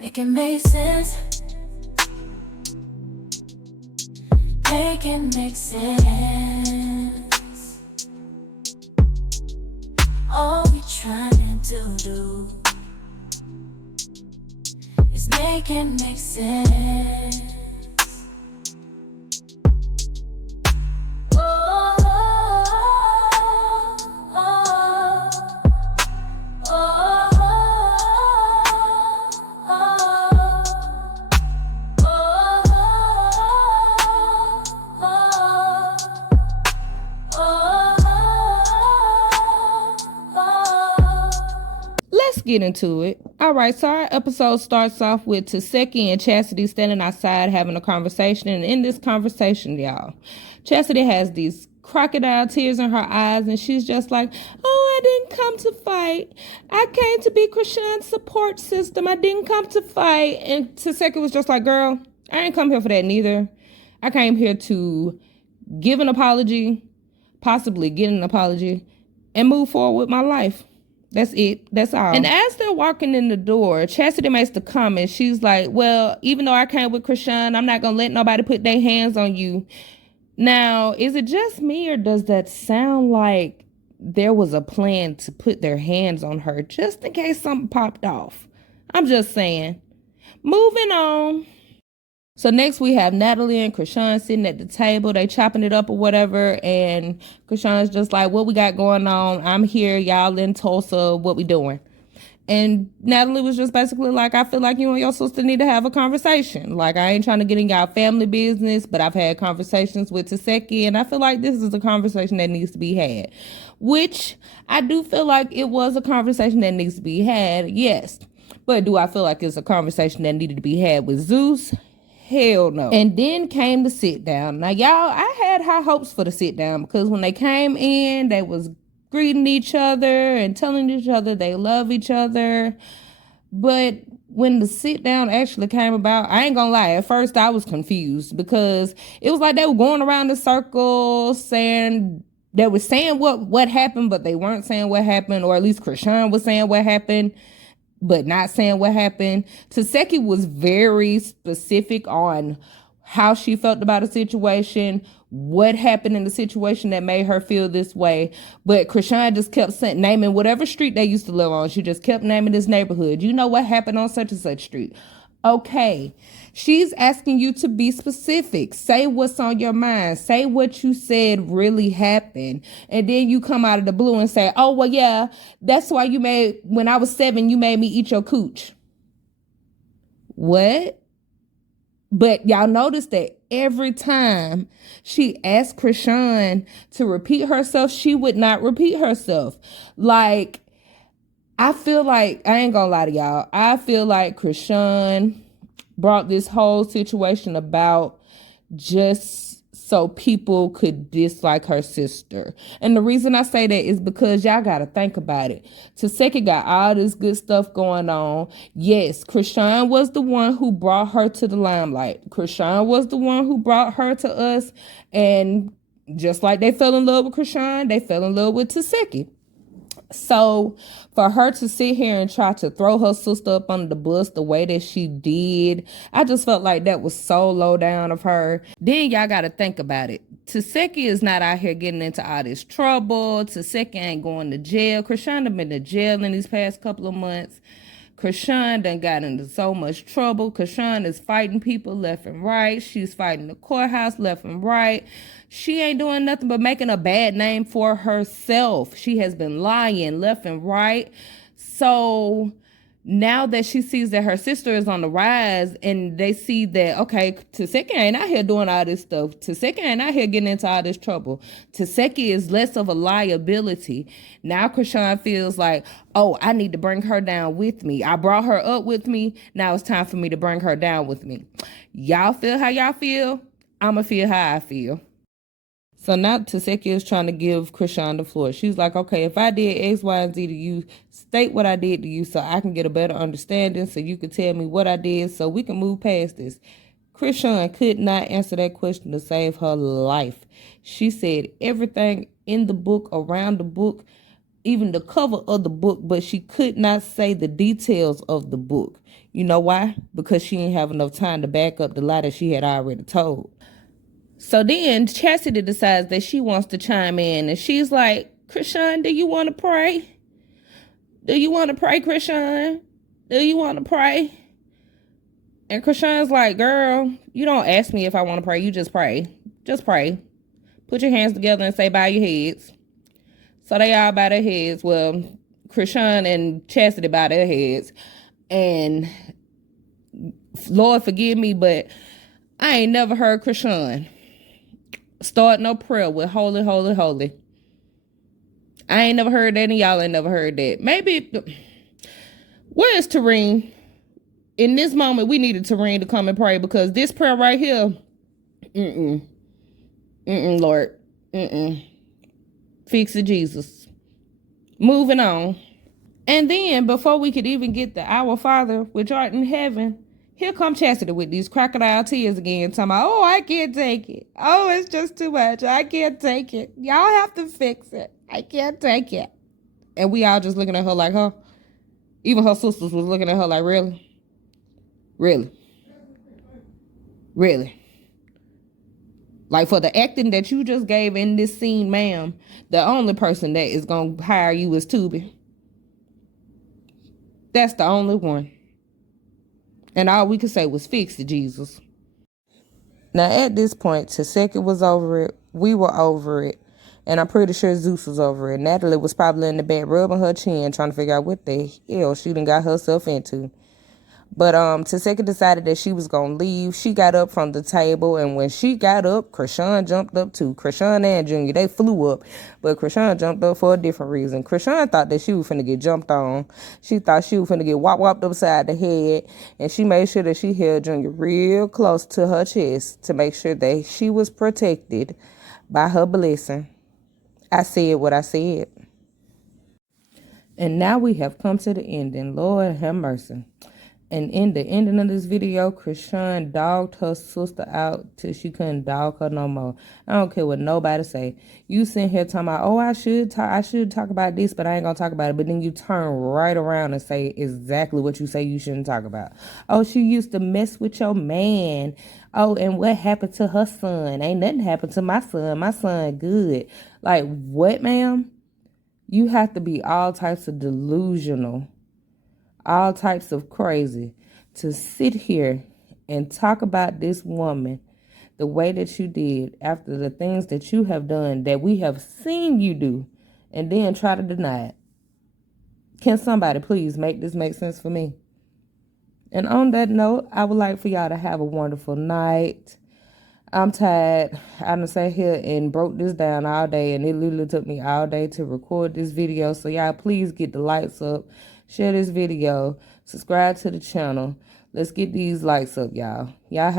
Make it make sense. Make it make sense. All we trying to do is make it make sense. Oh, oh, oh, oh, Let's get into it. All right, so our episode starts off with Taseki and Chastity standing outside having a conversation. And in this conversation, y'all, Chastity has these crocodile tears in her eyes, and she's just like, oh, I didn't come to fight. I came to be Krishan's support system. I didn't come to fight. And Taseki was just like, girl, I ain't come here for that neither. I came here to give an apology, possibly get an apology, and move forward with my life. That's it. That's all. And as they're walking in the door, Chastity makes the comment. She's like, well, even though I came with Krishan, I'm not going to let nobody put their hands on you. Now, is it just me, or does that sound like there was a plan to put their hands on her just in case something popped off? I'm just saying. Moving on. So next we have Natalie and Krishan sitting at the table. They chopping it up or whatever. And Krishan's just like, what we got going on? I'm here. Y'all in Tulsa. What we doing? And Natalie was just basically like, I feel like you and your sister need to have a conversation. Like, I ain't trying to get in y'all family business, but I've had conversations with Taseki, and I feel like this is a conversation that needs to be had. Which I do feel like it was a conversation that needs to be had, yes. But do I feel like it's a conversation that needed to be had with Zeus? Hell no. And then came the sit down. Now, y'all, I had high hopes for the sit down, because when they came in, they was greeting each other and telling each other they love each other. But when the sit down actually came about, I ain't gonna lie, at first I was confused, because it was like they were going around the circle saying, they were saying what happened, but they weren't saying what happened, or at least Krishan was saying what happened, but not saying what happened. Taseki was very specific on how she felt about a situation, what happened in the situation that made her feel this way. But Krishan just kept naming whatever street they used to live on. She just kept naming this neighborhood. You know what happened on such and such street. Okay, she's asking you to be specific. Say what's on your mind. Say what you said really happened. And then you come out of the blue and say, oh, well, yeah, that's why when I was 7, you made me eat your cooch. What? But y'all notice that every time she asked Krishan to repeat herself, she would not repeat herself. Like, I feel like, I ain't gonna lie to y'all, I feel like Krishan brought this whole situation about just so people could dislike her sister. And the reason I say that is because y'all gotta think about it. Taseki got all this good stuff going on. Yes, Krishan was the one who brought her to the limelight. Krishan was the one who brought her to us. And just like they fell in love with Krishan, they fell in love with Taseki. So for her to sit here and try to throw her sister up under the bus the way that she did, I just felt like that was so low down of her. Then y'all got to think about it. Taseki is not out here getting into all this trouble. Taseki ain't going to jail. Krishan done been to jail in these past couple of months. Krishan done got into so much trouble. Krishan is fighting people left and right. She's fighting the courthouse left and right. She ain't doing nothing but making a bad name for herself. She has been lying left and right. So now that she sees that her sister is on the rise, and they see that, okay, Taseki ain't out here doing all this stuff. Taseki ain't out here getting into all this trouble. Taseki is less of a liability. Now Krishan feels like, oh, I need to bring her down with me. I brought her up with me. Now it's time for me to bring her down with me. Y'all feel how y'all feel? I'ma feel how I feel. So now Taseki is trying to give Krishan the floor. She's like, okay, if I did X, Y, and Z to you, state what I did to you so I can get a better understanding, so you can tell me what I did so we can move past this. Krishan could not answer that question to save her life. She said everything in the book, around the book, even the cover of the book, but she could not say the details of the book. You know why? Because she didn't have enough time to back up the lie that she had already told. So then Chastity decides that she wants to chime in, and she's like, Krishan, do you want to pray? Do you want to pray, Krishan? Do you want to pray? And Krishan's like, girl, you don't ask me if I want to pray. You just pray. Just pray. Put your hands together and say, bow your heads. So they all bow their heads. Well, Krishan and Chastity bow their heads. And Lord forgive me, but I ain't never heard Krishan start no prayer with holy, holy, holy. I ain't never heard that, and y'all ain't never heard that. Maybe, where is Tareen? In this moment, we needed Tareen to come and pray, because this prayer right here, Lord, fix it, Jesus. Moving on. And then, before we could even get the Our Father which art in heaven, here come Chastity with these crocodile tears again, talking about, oh, I can't take it. Oh, it's just too much. I can't take it. Y'all have to fix it. I can't take it. And we all just looking at her like, huh? Even her sisters was looking at her like, really? Really? Really? Like, for the acting that you just gave in this scene, ma'am, the only person that is going to hire you is Tubi. That's the only one. And all we could say was, fix it, Jesus. Now, at this point, Taseki was over it. We were over it. And I'm pretty sure Zeus was over it. Natalie was probably in the bed rubbing her chin, trying to figure out what the hell she done got herself into. But Taseki decided that she was going to leave. She got up from the table, and when she got up, Krishan jumped up too. Krishan and Junior, they flew up, but Krishan jumped up for a different reason. Krishan thought that she was finna get jumped on. She thought she was finna get whopped upside the head, and she made sure that she held Junior real close to her chest to make sure that she was protected by her blessing. I said what I said. And now we have come to the ending. Lord have mercy. And in the ending of this video, Krishan dogged her sister out till she couldn't dog her no more. I don't care what nobody say. You sitting here talking about, oh, I should talk about this, but I ain't gonna talk about it. But then you turn right around and say exactly what you say you shouldn't talk about. Oh, she used to mess with your man. Oh, and what happened to her son? Ain't nothing happened to my son. My son good. Like, what, ma'am? You have to be all types of delusional, all types of crazy to sit here and talk about this woman the way that you did after the things that you have done that we have seen you do, and then try to deny it. Can somebody please make this make sense for me? And on that note, I would like for y'all to have a wonderful night. I'm tired. I done sat here and broke this down all day, and it literally took me all day to record this video. So y'all please get the lights up, share this video, subscribe to the channel. Let's get these lights up, y'all. Y'all